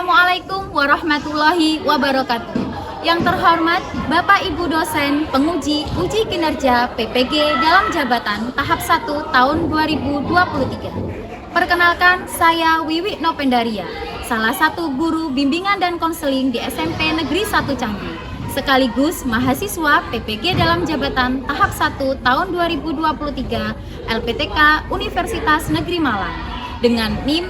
Assalamualaikum warahmatullahi wabarakatuh. Yang terhormat Bapak Ibu dosen penguji uji kinerja PPG dalam jabatan tahap 1 tahun 2023. Perkenalkan, saya Wiwi Nopendaria, salah satu guru bimbingan dan konseling di SMP Negeri 1 Canggu, sekaligus mahasiswa PPG dalam jabatan tahap 1 tahun 2023 LPTK Universitas Negeri Malang dengan NIM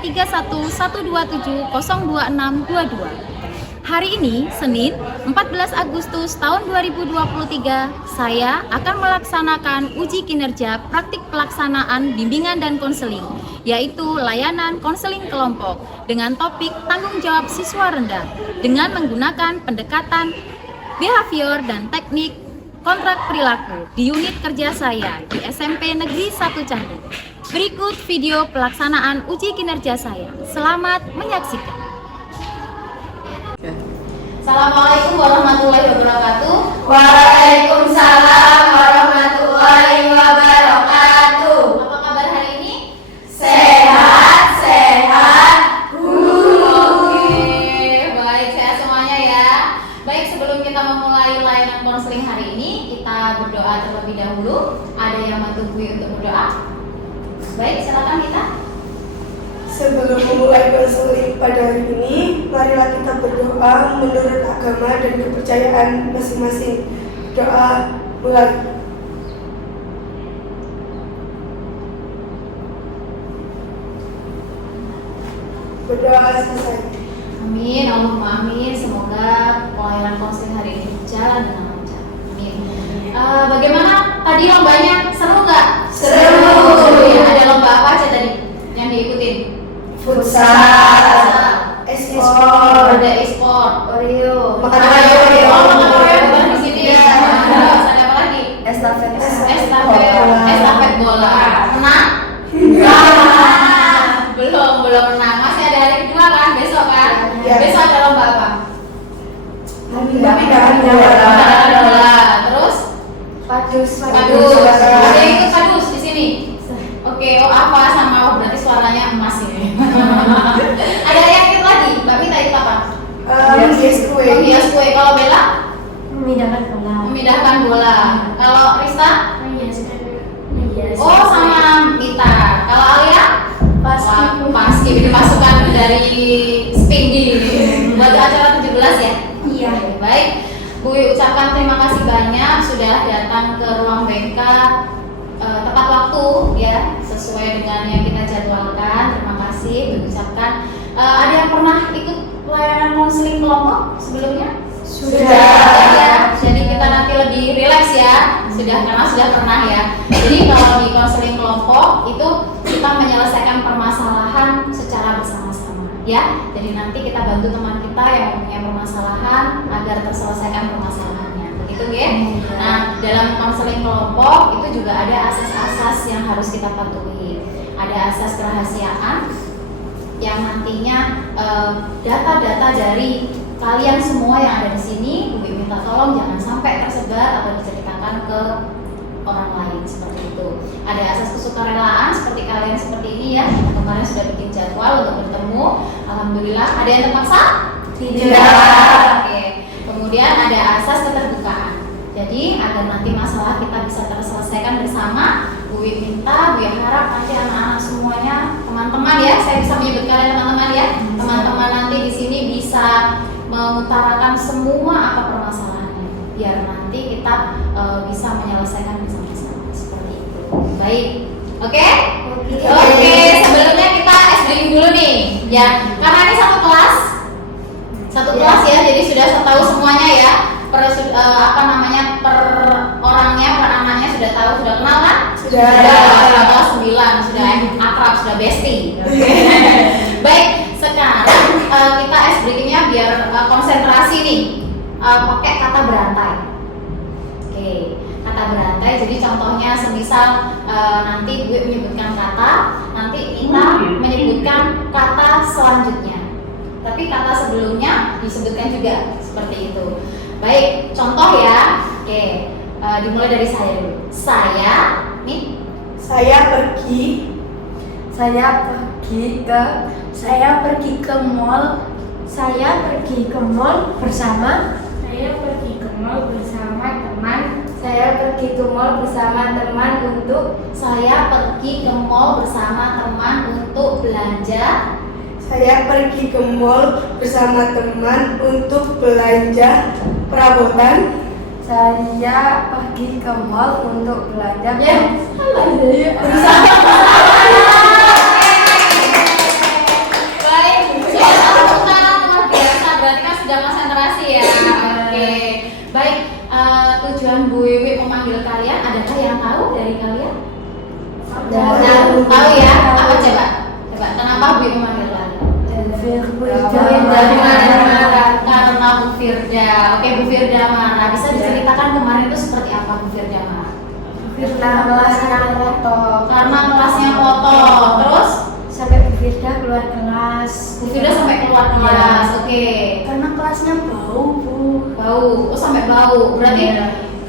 233112702622. Hari ini, Senin, 14 Agustus tahun 2023, saya akan melaksanakan uji kinerja praktik pelaksanaan bimbingan dan konseling, yaitu layanan konseling kelompok dengan topik tanggung jawab siswa rendah dengan menggunakan pendekatan behavior dan teknik kontrak perilaku di unit kerja saya di SMP Negeri 1 Canggu. Berikut video pelaksanaan uji kinerja saya. Selamat menyaksikan. Assalamualaikum warahmatullahi wabarakatuh. Waalaikumsalam warahmatullahi wabarakatuh. Apa kabar hari ini? Sehat. Oke, baik, sehat semuanya ya. Baik, sebelum kita memulai layanan konseling hari ini, kita berdoa terlebih dahulu. Ada yang bantu Bui untuk berdoa? Baik, silakan kita. Sebelum memulai konseling pada hari ini, marilah kita berdoa menurut agama dan kepercayaan masing-masing. Doa mulai. Berdoa selesai. Amin, Allahumma amin. Semoga pelayanan konseling hari ini berjalan dengan lancar. Amin. Bagaimana tadi lombanya? Seru nggak? Seru. Ya, ada lomba apa aja tadi yang diikutin? Futsal, E-sport, Ada e-sport, Oreo, Makan Oreo. Oreo. Oh, makan Oreo bukan di sini. Iya. Terus ada apa lagi? estafet, Estafet bola. Menang? Belum menang. Masih ada hari kedua kan? Besok kan? Iya. Besok ada lomba apa? Memindahkan Memindahkan bola. Terus? padus, Padus. Ada yang ikut padus di sini? Oke, apa sama berarti suaranya emas ini. Ada yang ikut lagi? Mbak Mita ikut apa? Menghias kue. Menghias kue. Kalau Bella? memindahkan bola, Memindahkan bola. Kalau Rista? menghiaskan, Oh, sama Mita. Kalau Alia? Paski dimasukkan dari Spindy buat acara 17 ya? Iya. Oke, baik. Bui ucapkan terima kasih banyak sudah datang ke ruang BK tepat waktu ya, sesuai dengan yang kita jadwalkan. Terima kasih Bui ucapkan. Ada yang pernah ikut layanan konseling kelompok sebelumnya? Sudah. Ya, jadi kita nanti lebih rileks ya. Karena sudah pernah ya. Jadi kalau di konseling kelompok itu kita menyelesaikan permasalahan secara bersama-sama ya. Jadi nanti kita bantu teman kita yang mempunyai permasalahan agar terselesaikan permasalahannya. Begitu ya. Nah, dalam konseling kelompok itu juga ada asas-asas yang harus kita patuhi. Ada asas kerahasiaan yang nantinya data-data dari kalian semua yang ada di sini, Bui minta tolong jangan sampai tersebar atau diceritakan ke orang lain seperti itu. Ada asas kesukarelaan seperti kalian seperti ini ya. Kemarin sudah bikin jadwal untuk bertemu. Alhamdulillah. Ada yang terpaksa? Tidak. Oke. Kemudian ada asas keterbukaan. Jadi agar nanti masalah kita bisa terselesaikan bersama, Bui minta, Bui harap nanti anak-anak semuanya, teman-teman ya, saya bisa menyebut kalian teman-teman ya. Teman-teman nanti di sini bisa mengutarakan semua apa permasalahannya, biar nanti kita bisa menyelesaikan bersama-sama seperti itu. Baik, oke? Oke. Sebelumnya kita SBM dulu nih, ya. Karena ini satu kelas ya, jadi sudah tahu semuanya ya. Per orangnya, per anaknya sudah tahu, sudah kenal kan? Sudah. Kelas 9 sudah akrab, sudah bestie. Baik, sekarang kita ice breaking-nya biar konsentrasi nih. Pakai kata berantai. Oke, kata berantai. Jadi contohnya semisal nanti gue menyebutkan kata, nanti kita menyebutkan kata selanjutnya. Tapi kata sebelumnya disebutkan juga seperti itu. Baik, contoh ya. Oke, dimulai dari saya dulu. Saya, nih. Saya pergi. Saya pergi ke mall. Saya pergi ke mall bersama. Saya pergi ke mall bersama teman. Saya pergi ke mall bersama teman untuk. Saya pergi ke mall bersama teman untuk belanja. Saya pergi ke mall bersama teman untuk belanja perabotan. Saya pergi ke mall untuk belanja. Baik, sudah satu tangan luar biasa, berarti kan sudah konsentrasi ya. Oke, baik. Tujuan Bu Wiwi memanggil kalian, adakah yang tahu dari kalian? Tahu ya? Apa coba? Kenapa Bu Wiwi memanggil kalian? Karena Bu Firda. Oke, Bu Firda marah. Bisa diceritakan kemarin itu seperti apa Bu Firda marah? Karena kelasnya kotor. Terus? Sampai Bu Firda keluar kelas. Bu Firda sampai keluar kelas. Oke. Karena kelasnya bau, Bu. Bau. Oh, sampai bau. Berarti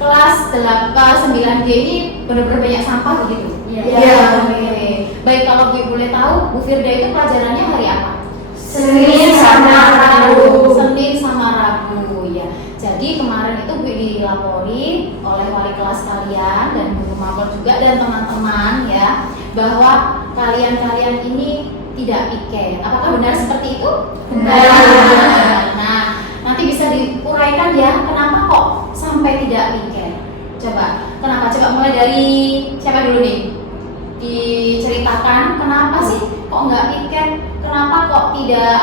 kelas 9D ini benar-benar banyak sampah begitu? Iya. Oke. Baik, kalau Bu boleh tahu, Bu Firda itu pelajarannya hari apa? Senin sama Rabu. Senin sama Rabu ya. Jadi kemarin itu Bu dilapori oleh wali kelas kalian dan guru mapel juga dan teman-teman ya, bahwa kalian ini tidak piket. Apakah benar seperti itu? Benar. Nah, nanti bisa diuraikan ya, kenapa kok sampai tidak piket? Coba, kenapa? Coba mulai dari siapa dulu nih? Diceritakan kenapa sih kok nggak piket? Kenapa kok tidak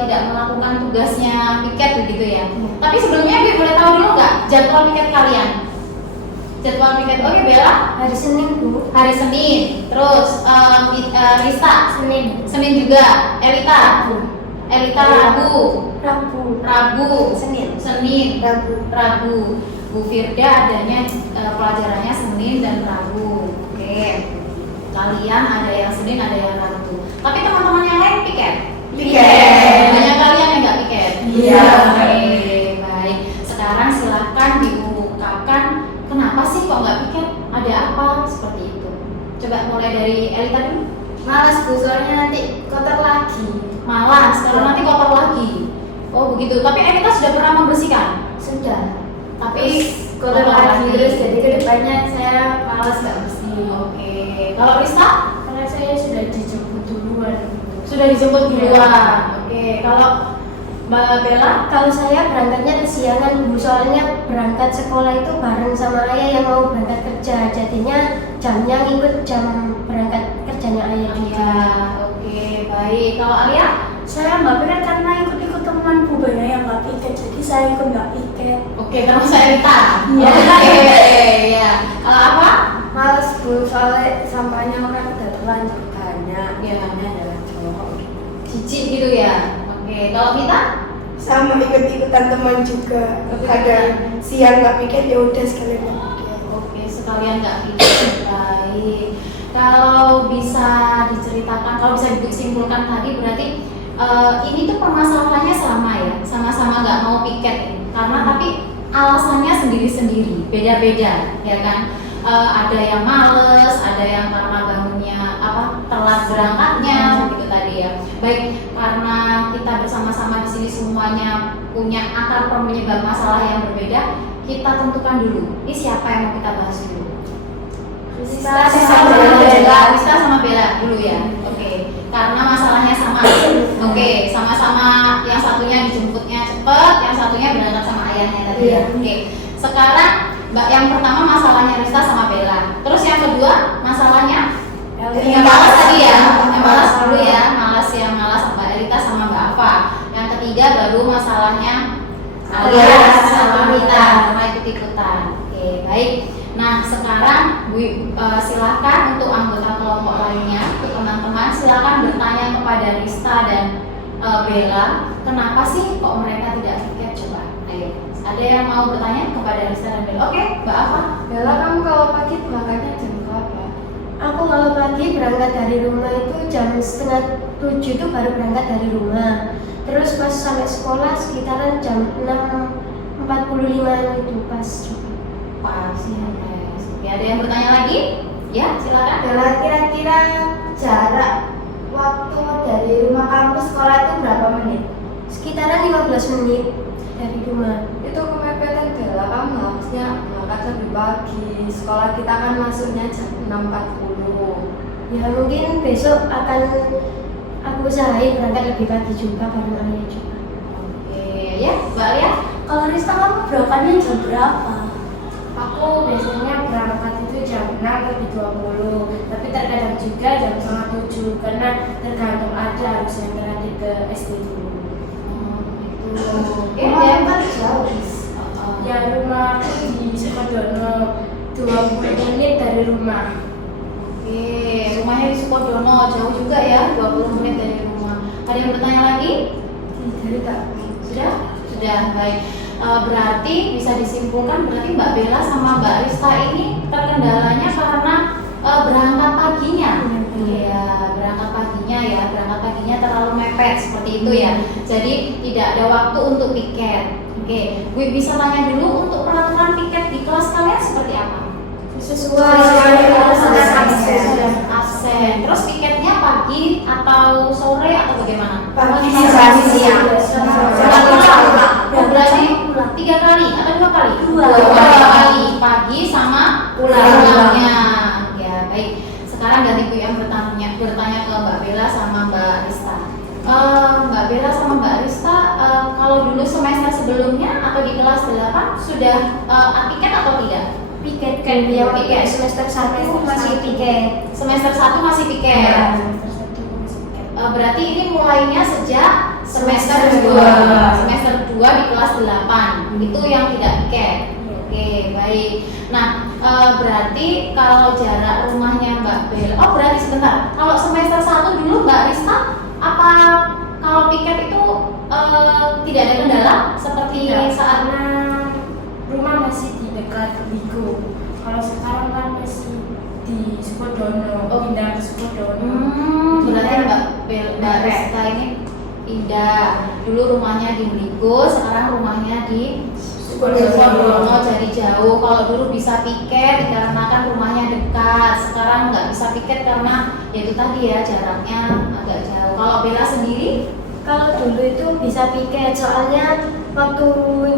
tidak melakukan tugasnya piket begitu ya? Tapi sebelumnya boleh tahu dulu nggak jadwal piket kalian? Jadwal piket, oke Bella? Hari Senin, Bu. Hari Senin. Terus Rista? Senin juga. Elita? Rabu. Senin. Rabu. Bu Firda adanya pelajarannya Senin dan Rabu. Oke. Kalian ada yang Senin, ada yang Rabu. Tapi teman-teman yang lain piket? Banyak kalian yang nggak piket? Iya. Oke, baik. Sekarang silakan diungkapkan kenapa sih kok nggak piket? Ada apa seperti itu? Coba mulai dari Elita dulu. Malas, Bu, soalnya nanti kotor lagi. Malas, kalau nanti kotor lagi. Oh begitu. Tapi Elita sudah pernah membersihkan? Sudah. Tapi Kotor lagi terus, jadi kedepannya saya malas nggak bersih. Oke. Kalau Rista? Karena saya sudah dijemput duluan. Sudah dijemput duluan. Oke. Kalau Mbak Bella? Kalau saya berangkatnya kesiangan, Bu, soalnya berangkat sekolah itu bareng sama ayah yang mau berangkat kerja. Jadinya jamnya ngikut jam berangkat kerjanya ayah juga. Iya. Oke, baik. Kalau Alia? Saya nggak piket karena ikut-ikut teman Bu banyak yang nggak piket, jadi saya ikut nggak piket. Oke, kamu saya Rita. Iya. Oke, ya. Kalau apa? Males, Bu, soalnya sampahnya orang udah terlanjur banyak. Iya. Adalah cowok. Cicik gitu ya. Oke, kalau kita? Sama ikut-ikutan teman juga. Kadang siang nggak piket ya udah sekalian nggak piket. Oke, sekalian nggak pikir. Baik. Kalau bisa diceritakan, kalau bisa disimpulkan tadi berarti ini tuh permasalahannya sama ya, sama-sama nggak mau piket karena tapi alasannya sendiri-sendiri, beda-beda, ya kan? Ada yang males, ada yang karena bangunnya telat berangkatnya, gitu tadi ya. Baik, karena kita bersama-sama di sini semuanya punya akar penyebab masalah yang berbeda, kita tentukan dulu. Ini siapa yang mau kita bahas dulu? Rista sama Bella dulu ya. Oke, karena masalahnya sama. Oke, sama-sama yang satunya dijemputnya cepet, yang satunya berangkat sama ayahnya tadi ya. Oke, sekarang yang pertama masalahnya Rista sama Bella. Terus yang kedua masalahnya yang malas tadi ya, yang malas dulu ya, yang malas Mbak Elita sama Mbak Ava. Yang ketiga baru masalahnya Alia sama Rita karena ikut-ikutan. Oke, baik. Nah sekarang silakan untuk anggota kelompok lainnya, untuk teman-teman silakan bertanya kepada Rista dan Bella, kenapa sih kok mereka tidak piket? Coba, ayo. Ada yang mau bertanya kepada Rista dan Bella? Oke, Mbak Ava. Bella, kamu kalau pagi berangkatnya jam berapa? Aku kalau pagi berangkat dari rumah itu jam 6:30 itu baru berangkat dari rumah. Terus pas sampai sekolah sekitaran jam 6:45 itu pas. Pas ya, ada yang bertanya lagi? Ya, silakan. Bella, kira-kira jarak waktu dari rumah kamu ke sekolah itu berapa menit? Sekitaran 15 menit dari rumah. Itu kemepetan Bella, kamu harusnya berangkat lebih pagi. Sekolah kita kan masuknya jam 6.40. Ya mungkin besok akan aku usahain berangkat lebih pagi juga bareng ayah juga. Oke, ya, Mbak Lia. Kalau Rista kamu berangkatnya jam berapa? Aku biasanya berangkat itu jam 6.20, tapi terkadang juga jam 6.30 karena tergantung ada harus yang terakhir ke SD dulu. Itu. Rumah kan jauh. Ya rumah aku di Sukodono, 20 menit dari rumah. Oke, rumahnya di Sukodono, jauh juga ya, 20 menit dari rumah. Ada yang bertanya lagi? Tidak. Sudah? Sudah, baik. Berarti bisa disimpulkan berarti Mbak Bella sama Mbak Rista ini terkendalanya karena berangkat paginya. Iya, berangkat paginya terlalu mepet seperti itu ya. Jadi tidak ada waktu untuk piket. Oke, gue bisa tanya dulu untuk peraturan piket di kelas kalian seperti apa? Sesuai Absen. Terus piketnya pagi atau sore atau bagaimana? Pagi, siang. Berarti 3 kali atau 2 kali? Dua. 2 kali, pagi sama pulangnya. Ya baik. Sekarang ganti Bu yang bertanya ke Mbak Bella sama Mbak Rista. Mbak Bella sama Mbak Rista, kalau dulu semester sebelumnya atau di kelas 8 sudah piket atau tidak? Piket kan yang Piket. semester 1 masih piket. Semester 1 masih piket. Ya. Berarti ini mulainya sejak semester 2. Semester 2 di kelas 8. Itu yang tidak piket. Oke, baik. Nah, berarti kalau jarak rumahnya Mbak Bella, berarti sebentar. Kalau semester 1 dulu Mbak Rista, apa kalau piket itu tidak ada kendala seperti saat rumah masih di dekat Bigo. Kalau sekarang kan masih di Sukodono, pindah ke Sukodono. berarti Mbak Rista ini pindah. Dulu rumahnya di Bligo, sekarang rumahnya di Sukodono, jadi jauh. Kalau dulu bisa piket dikarenakan rumahnya dekat, sekarang nggak bisa piket karena ya itu tadi ya jaraknya agak jauh. Kalau Bella sendiri? Kalau dulu itu bisa piket, soalnya waktu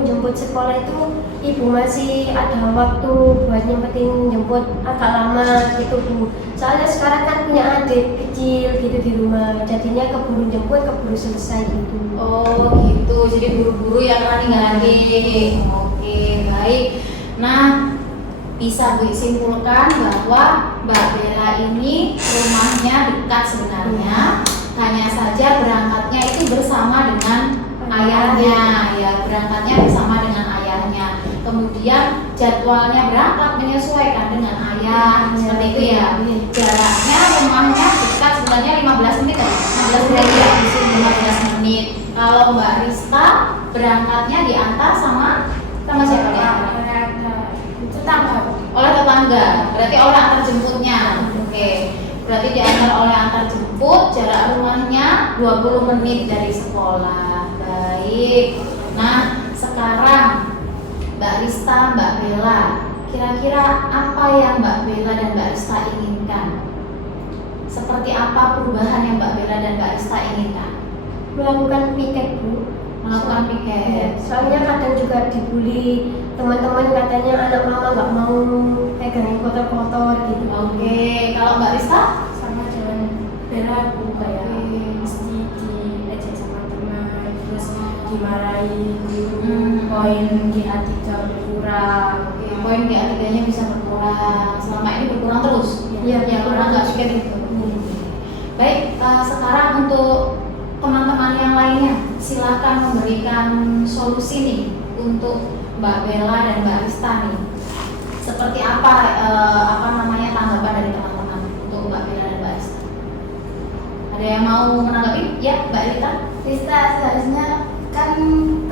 jemput sekolah itu ibu masih ada waktu buat nyempetin jemput agak lama gitu Bu. Soalnya sekarang kan punya adik kecil gitu di rumah, jadinya keburu jemput, keburu selesai gitu. Oh gitu, jadi buru-buru ya karena tinggal adik. Oke, baik. Nah, bisa Bu simpulkan bahwa Mbak Bella ini rumahnya dekat sebenarnya, hanya saja berangkatnya itu bersama dengan ayahnya, ya berangkatnya bersama dengan ayahnya. Kemudian jadwalnya berangkat menyesuaikan dengan ayah, seperti itu ya. Jaraknya rumahnya dekat sebenarnya 15 menit kan? 15 menit ya, 15 menit. Kalau Mbak Rista berangkatnya diantar sama siapa ya? Tetangga. Oleh tetangga, berarti oleh antar jemputnya. Oke. Berarti diantar oleh antar jemput, jarak rumahnya 20 menit dari sekolah. Baik. Nah, sekarang Mbak Rista, Mbak Bella, kira-kira apa yang Mbak Bella dan Mbak Rista inginkan? Seperti apa perubahan yang Mbak Bella dan Mbak Rista inginkan? Melakukan piket Bu. Melakukan piket. Soalnya kadang juga dibully teman-teman, katanya anak mama nggak mau pegang kotor-kotor gitu. Oke, kalau Mbak Rista? Sama dengan Bella Bu, kayak mesti diajak sama teman, terus dimarahi guru, poin GA3 berkurang. Oke, poin GA3-nya bisa berkurang. Selama ini berkurang terus? Iya, yang orang nggak piket itu. Baik, sekarang untuk teman-teman yang lainnya, silakan memberikan solusi nih untuk Mbak Bella dan Mbak Rista nih. Seperti apa tanggapan dari teman-teman untuk Mbak Bella dan Mbak Rista? Ada yang mau menanggapi? Ya, Mbak Rista, seharusnya kan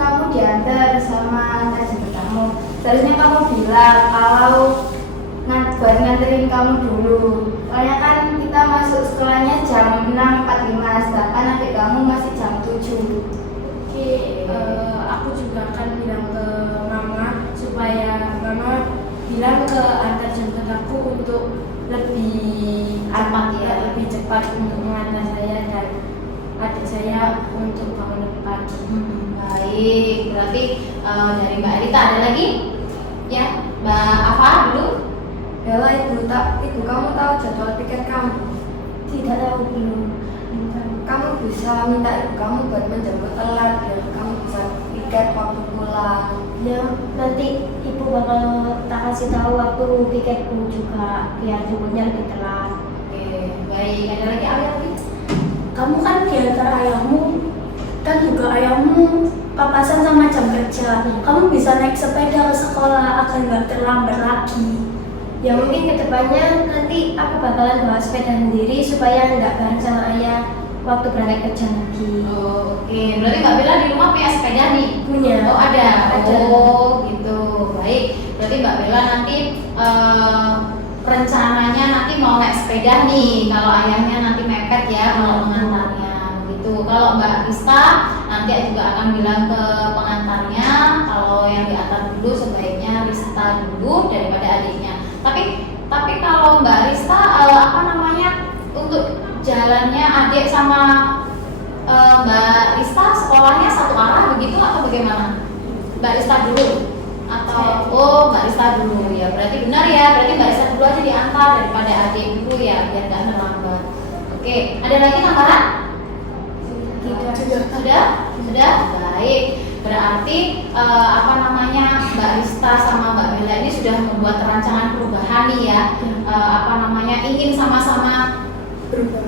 kamu diantar sama jemput kamu. Seharusnya kamu bilang kalau buat nganterin kamu dulu. Soalnya kan kita masuk sekolahnya jam 6.45, sedangkan adik kamu masih jam 7. Oke, aku juga akan bilang ke mama supaya mama bilang ke antar jemput aku untuk lebih Cepat ya. lebih cepat untuk mengantar saya dan adik saya untuk bangun lebih pagi. Baik, berarti dari Mbak Rita ada lagi? Ya, Mbak Afa dulu. Bella, ibu kamu tahu jadwal piket kamu? Tidak tahu, belum. Kamu bisa minta ibu kamu buat menjemput telat biar kamu bisa piket waktu pulang. Ya, nanti ibu bakal tak kasih tahu waktu piketku juga biar jemputnya lebih telat. Oke, baik. Ada lagi Alia lagi? Kamu kan di antara ayahmu dan juga ayahmu papasan sama jam kerja. Kamu bisa naik sepeda ke sekolah agar nggak terlambat lagi. Ya mungkin kedepannya nanti aku bakalan bawa sepeda sendiri supaya nggak bareng sama ayah waktu berangkat kerja lagi. Oh, oke. Berarti Mbak Bella di rumah punya sepeda nih? Punya. Oh, ada. Ada. Oh, gitu. Baik. Berarti Mbak Bella nanti rencananya nanti mau naik sepeda nih kalau ayahnya nanti mepet ya kalau pengantarnya gitu. Kalau Mbak Rista nanti juga akan bilang ke pengantarnya kalau yang diantar dulu sebaiknya Rista dulu daripada adiknya. Tapi kalau Mbak Rista apa namanya untuk jalannya adik sama Mbak Rista sekolahnya satu arah begitu atau bagaimana? Mbak Rista dulu atau Mbak Rista dulu ya, berarti benar ya, berarti Mbak Rista dulu aja diantar daripada adik dulu ya biar nggak terlambat. Oke, ada lagi tambahan? Sudah, baik. Berarti apa namanya Mbak Rista sama Mbak Bella ini sudah membuat rancangan perubahan nih ya, apa namanya ingin sama-sama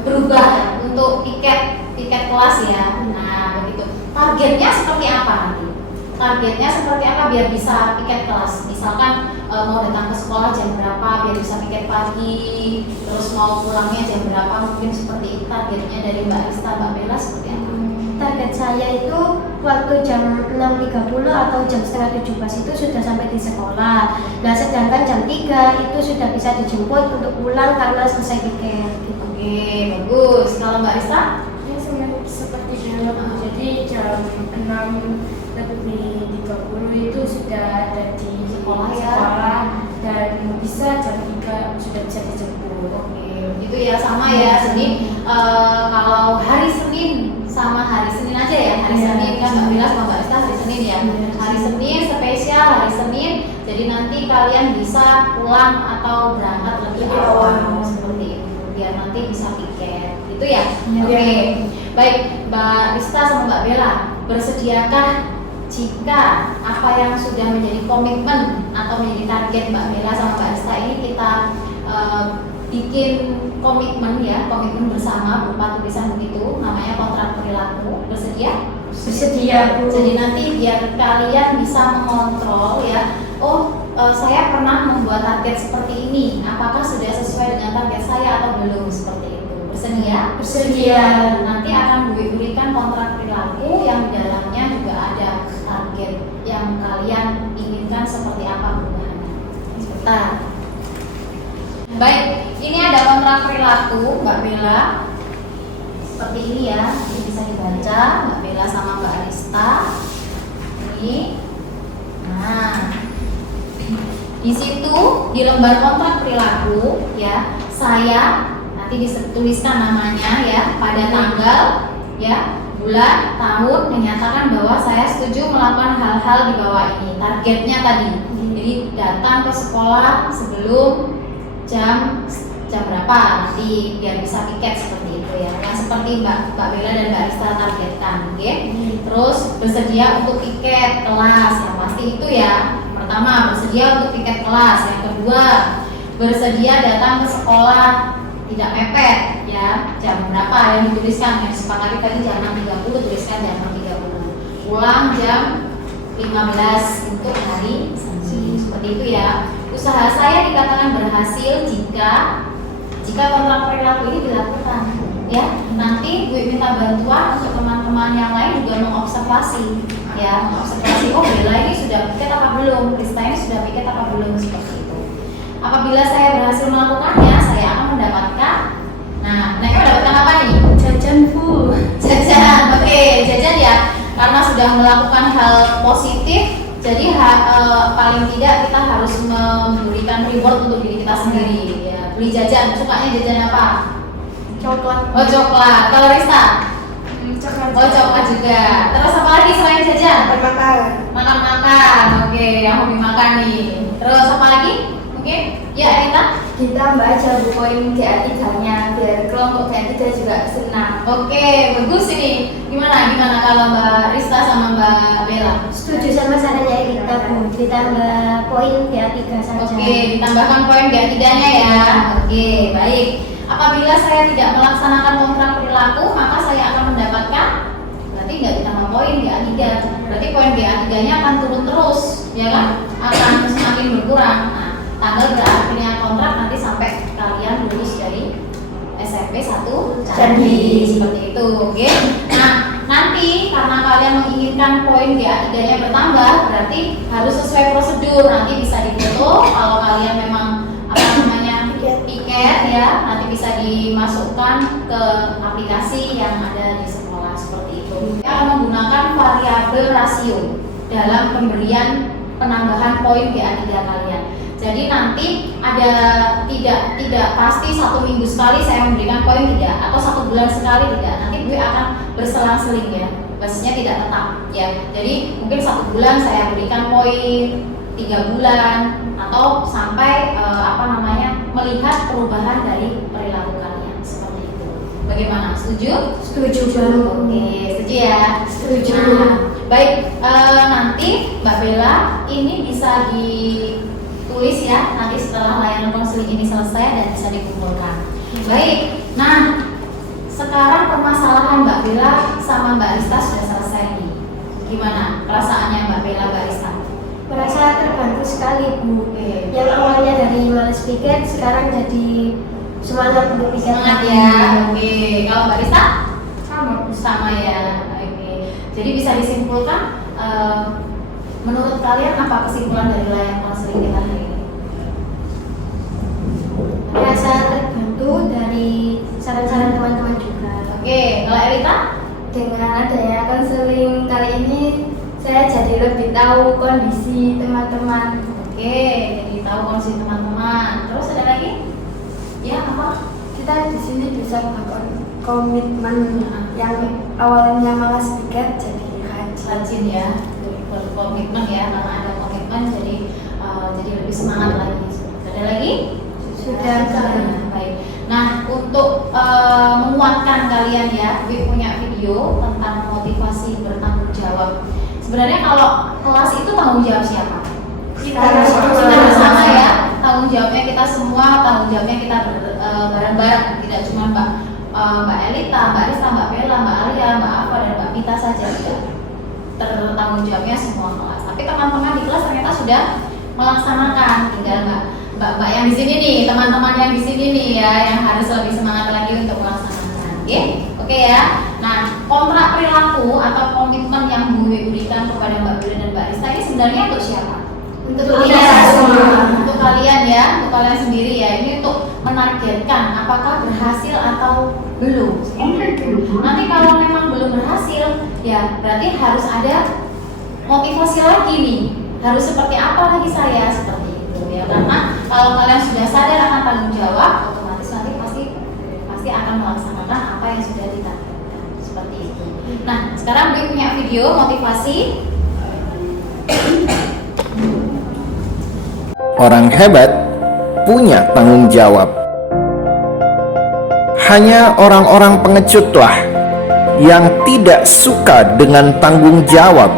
berubah untuk tiket kelas ya. Nah begitu. Targetnya seperti apa nanti? Targetnya seperti apa biar bisa piket kelas? Misalkan mau datang ke sekolah jam berapa biar bisa piket pagi, terus mau pulangnya jam berapa, mungkin seperti itu targetnya dari Mbak Rista, Mbak Bella seperti apa? Target saya itu waktu jam 6.30 atau jam setengah 17 itu sudah sampai di sekolah. Nah sedangkan jam 3 itu sudah bisa dijemput untuk pulang karena selesai piket. Gitu. Oke, bagus. Kalau Mbak Rista? Ya seperti dulu. Jadi jam 6:30 itu sudah ada di Sekolah ya. sekolah dan bisa jam 3 sudah bisa dijemput. Oke, gitu ya sama ya. Jadi kalau hari Senin sama hari Senin aja ya. Hari Iya. Senin kan Mbak Bila sama Mbak Rista hari Senin ya. Hari Senin spesial hari Senin. Jadi nanti kalian bisa pulang atau berangkat lebih awal seperti itu. Biar nanti bisa piket. Gitu ya. Oke. Baik, Mbak Rista sama Mbak Bella, bersediakah jika apa yang sudah menjadi komitmen atau menjadi target Mbak Bella sama Mbak Rista ini kita bikin komitmen ya, komitmen bersama berupa tulisan begitu, namanya kontrak perilaku. Bersedia? Bersedia, Bu. Jadi nanti biar kalian bisa mengontrol ya. Saya pernah membuat target seperti ini. Apakah sudah sesuai dengan target saya atau belum seperti itu? Bersedia? Bersedia. Nanti akan diberikan kontrak perilaku yang di dalamnya juga ada target yang kalian inginkan seperti apa perubahannya. Sebentar. Baik, ini ada kontrak perilaku Mbak Bella. Seperti ini ya, ini bisa dibaca Mbak Bella sama Mbak Arista. Ini. Nah, di situ di lembar kontrak perilaku ya, saya nanti dituliskan namanya ya, pada tanggal ya, bulan, tahun, menyatakan bahwa saya setuju melakukan hal-hal di bawah ini. Targetnya tadi. Jadi datang ke sekolah sebelum jam berapa nanti biar bisa piket seperti itu ya. Yang seperti Mbak Bella dan Mbak Rista targetkan, oke? Terus bersedia untuk piket kelas, yang pasti itu ya. Pertama, bersedia untuk piket kelas. Yang kedua, bersedia datang ke sekolah tidak mepet ya. Jam berapa yang dituliskan, yang disepakati tadi jam 6.30 tuliskan jam 6.30. Pulang jam 15 untuk hari Senin. Seperti itu ya. Usaha saya dikatakan berhasil jika kontrak perilaku ini dilakukan ya. Nanti gue minta bantuan untuk teman-teman yang lain juga mengobservasi ya, mengobservasi Bella ini sudah piket apa belum, Rista ini sudah piket apa belum, seperti itu. Apabila saya berhasil melakukannya, saya akan mendapatkan mendapatkan apa nih? Jajan, Bu. Jajan. Oke, jajan ya. Karena sudah melakukan hal positif, jadi paling tidak kita harus memberikan reward untuk diri kita sendiri ya. beli jajan, sukanya jajan apa? Coklat. Oh coklat. Kalau Rista? Coklat. Oh coklat juga. Terus apa lagi selain jajan? Makan. Makan-makan. Oke, yang hobi makan nih. Terus apa lagi? Oke, ya Rita. Ditambah aja Bu poin GA3-nya biar kelompok GA3 juga senang. Oke, bagus ini. Gimana kalau Mbak Rista sama Mbak Bella? Setuju sama sarannya kita Bu, ditambah poin GA3 saja. Oke, ditambahkan poin GA3-nya ya. Oke, baik. Apabila saya tidak melaksanakan kontrak perilaku, maka saya akan mendapatkan, berarti nggak ditambah poin GA3. Berarti poin GA3-nya akan turun terus, ya kan? Akan semakin berkurang. Nah, tanggal berakhirnya kontrak nanti sampai kalian lulus dari SMP 1 Candi seperti itu, oke? Nah, nanti karena kalian menginginkan poin GA3-nya bertambah, berarti harus sesuai prosedur. Nanti bisa difoto kalau kalian memang tiket ya, nanti bisa dimasukkan ke aplikasi yang ada di sekolah seperti itu. Kita akan menggunakan variabel rasio dalam pemberian penambahan poin GA3 kalian. Jadi nanti ada tidak pasti 1 minggu sekali saya memberikan poin tidak, atau 1 bulan sekali tidak. Nanti gue akan berselang-seling ya, basisnya tidak tetap ya. Jadi mungkin 1 bulan saya berikan poin, 3 bulan, atau sampai melihat perubahan dari perilaku kalian seperti itu. Bagaimana? Setuju? Setuju Bu. Oke, setuju ya? Setuju. Nah, baik, nanti Mbak Bella ini bisa ditulis ya, nanti setelah layanan konseling ini selesai dan bisa dikumpulkan. Baik, nah sekarang permasalahan Mbak Bella sama Mbak Rista sudah selesai nih. Gimana perasaannya Mbak Bella, Mbak Rista? Merasa terbantu sekali Bu. Oke. Yang awalnya dari malas pikir sekarang jadi semangat untuk pikir. Semangat ya. Oke. Kalau Mbak Rista? Sama ya. Oke. Jadi bisa disimpulkan menurut kalian apa kesimpulan dari layanan konseling kita hari ini? Merasa terbantu dari saran-saran teman-teman juga. Oke. Kalau Erita? Dengan adanya konseling kali ini saya jadi lebih tahu kondisi teman-teman. Oke, jadi tahu kondisi teman-teman. Terus ada lagi? Ya apa? Kita di sini bisa komitmen yang awalnya malas pikir jadi Rajin ya, berkomitmen ya, karena ada komitmen jadi lebih semangat lagi. Ada lagi? Sudah. Baik. Nah, untuk menguatkan kalian ya, gue punya video tentang motivasi bertanggung jawab. Sebenarnya kalau kelas itu tanggung jawab siapa? Kita bersama ya. Tanggung jawabnya kita semua, tanggung jawabnya kita bareng-bareng. Tidak cuma Mbak Elita, Mbak Rista, Mbak Bella, Mbak Alia, Mbak Ava, dan Mbak Pita saja. Tidak tertanggung jawabnya semua kelas. Tapi teman-teman di kelas ternyata sudah melaksanakan. Tinggal Mbak yang di sini nih, teman-teman yang di sini nih ya, yang harus lebih semangat lagi untuk melaksanakan. Oke ya. Nah, kontrak perilaku atau komitmen yang gue berikan kepada Mbak Bella dan Mbak Rista ini sebenarnya untuk siapa? Untuk kita semua. Untuk kalian ya, untuk kalian sendiri ya. Ini untuk menargetkan apakah berhasil atau belum. Nanti kalau memang belum berhasil, ya berarti harus ada motivasi lagi nih. Harus seperti apa lagi saya seperti itu ya. Karena kalau kalian sudah sadar akan tanggung jawab, otomatis nanti pasti akan melaksanakan apa yang sudah ditargetkan. Seperti itu. Nah, sekarang gue punya video motivasi. Orang hebat punya tanggung jawab. Hanya orang-orang pengecutlah yang tidak suka dengan tanggung jawab.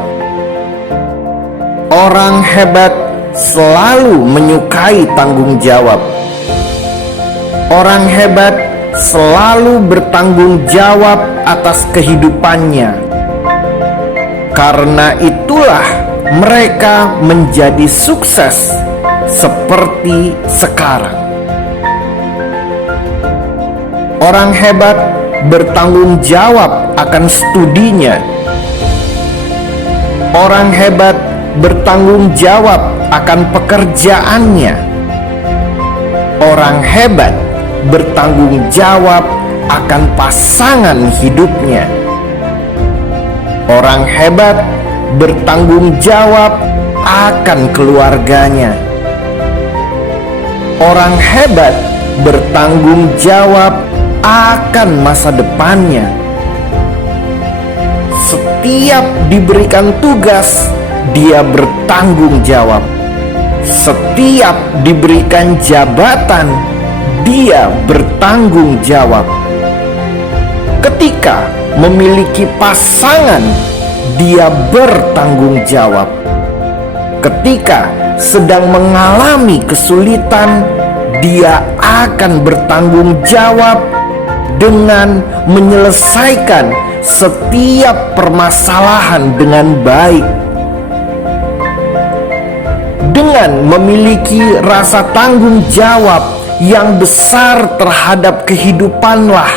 Orang hebat selalu menyukai tanggung jawab. Orang hebat selalu bertanggung jawab atas kehidupannya. Karena itulah mereka menjadi sukses seperti sekarang. Orang hebat bertanggung jawab akan studinya. Orang hebat bertanggung jawab akan pekerjaannya. Orang hebat bertanggung jawab akan pasangan hidupnya. Orang hebat bertanggung jawab akan keluarganya. Orang hebat bertanggung jawab akan masa depannya. Setiap diberikan tugas, dia bertanggung jawab. Setiap diberikan jabatan, dia bertanggung jawab. Ketika memiliki pasangan, dia bertanggung jawab. Ketika sedang mengalami kesulitan, dia akan bertanggung jawab dengan menyelesaikan setiap permasalahan dengan baik. Dengan memiliki rasa tanggung jawab yang besar terhadap kehidupanlah,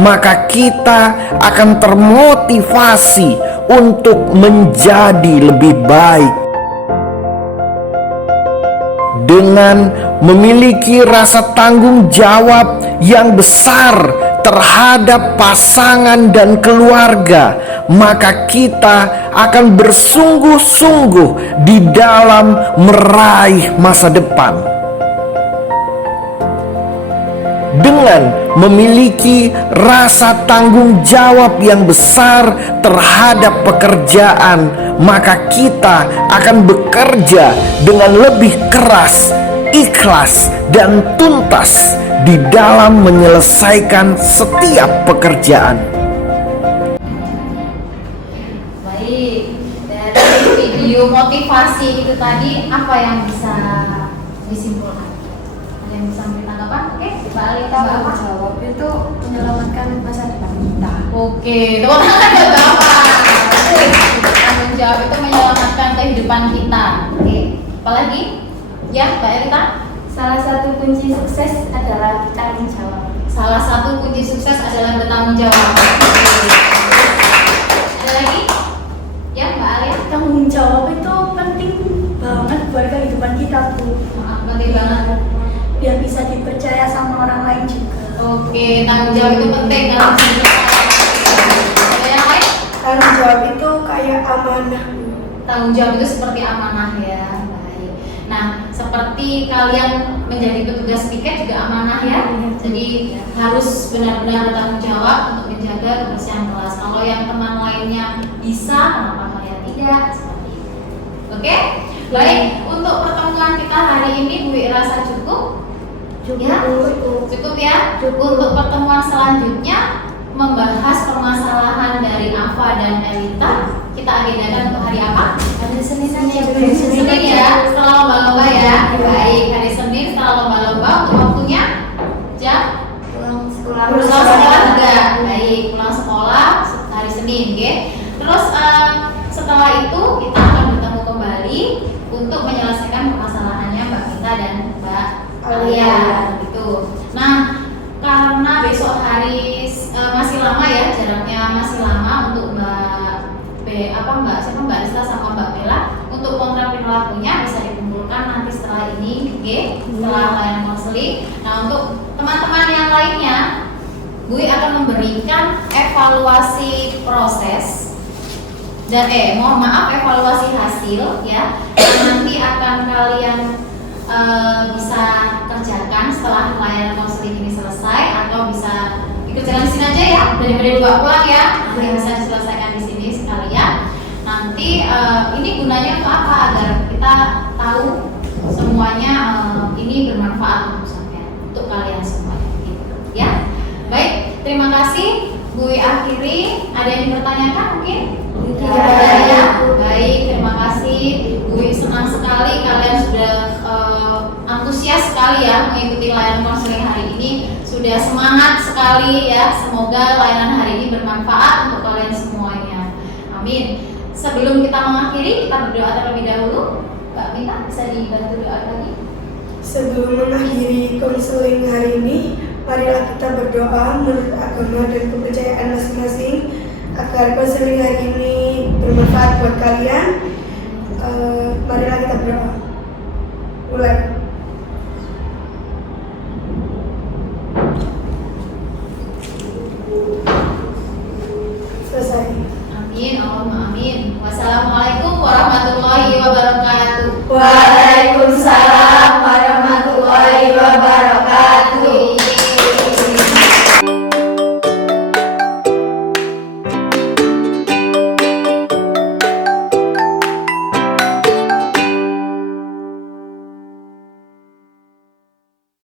maka kita akan termotivasi untuk menjadi lebih baik. Dengan memiliki rasa tanggung jawab yang besar terhadap pasangan dan keluarga, maka kita akan bersungguh-sungguh di dalam meraih masa depan. Dengan memiliki rasa tanggung jawab yang besar terhadap pekerjaan, maka kita akan bekerja dengan lebih keras, ikhlas, dan tuntas di dalam menyelesaikan setiap pekerjaan. Baik, dari video motivasi itu tadi apa yang bisa disimpulkan? Ada yang bisa memberi tanggapan? Oke, Mbak Alita, Mbak apa? Jawab itu menyelamatkan masa depan kita. Oke, tepuk tangan ya Bapak. Tanggung jawab itu menyelamatkan kehidupan kita. Oke, apalagi? Ya, Mbak Alita? Salah satu kunci sukses adalah bertanggung jawab. Salah satu kunci sukses adalah bertanggung jawab. Ada lagi? Ya, Mbak Alia? Tanggung jawab itu penting banget buat kehidupan kita, Bu. Penting banget. Biar bisa dipercaya sama orang lain juga. Oke, tanggung jawab itu penting dalam hidup kita. Ada yang lain? Tanggung jawab itu kayak amanah. Tanggung jawab itu seperti amanah ya. Baik. Nah, seperti kalian menjadi petugas piket juga amanah ya. Jadi harus benar-benar bertanggung jawab untuk menjaga kebersihan kelas. Kalau yang teman lainnya bisa, kenapa kalian tidak? Seperti itu. Oke? Baik, untuk pertemuan kita hari ini Bu rasa cukup? Ya? Cukup ya? Untuk pertemuan selanjutnya membahas permasalahan dari Afa dan Elita. Kita agendakan untuk hari apa? Hari Senin aja. Senin ya, setelah lomba-lomba ya. Baik, hari Senin setelah lomba-lomba. Untuk waktunya jam Pulang pulang sekolah juga. Baik, pulang sekolah hari Senin, oke. Terus setelah itu kita akan bertemu kembali untuk menyelesaikan permasalahannya Mbak Minta dan Mbak Alia gitu. Nah, karena besok hari masih lama ya, jaraknya masih lama untuk Mbak Rista sama Mbak Bella untuk kontrak perilakunya bisa dikumpulkan nanti setelah ini, oke? Setelah layanan konseling. Nah, untuk teman-teman yang lainnya, Bu akan memberikan evaluasi proses dan evaluasi hasil ya, yang nanti akan kalian bisa kerjakan setelah layanan konseling ini selesai, atau bisa dikerjakan di sini aja ya, daripada dibawa pulang ya. Nanti bisa diselesaikan di sini sekalian. Nanti ini gunanya untuk apa? Agar kita tahu semuanya ini bermanfaat untuk kalian semua gitu, ya. Baik, terima kasih. Bu akhiri, ada yang dipertanyakan mungkin? Tidak ada ya. Baik, terima kasih. Bu senang sekali kalian sudah antusias sekali ya mengikuti layanan konseling hari ini. Sudah semangat sekali ya. Semoga layanan hari ini bermanfaat untuk kalian semuanya. Amin. Sebelum kita mengakhiri, kita berdoa terlebih dahulu. Mbak Minta bisa dibantu doa lagi? Sebelum mengakhiri konseling hari ini, marilah kita berdoa menurut agama dan kepercayaan masing-masing agar konseling hari ini bermanfaat buat kalian. Marilah kita berdoa. Mulai.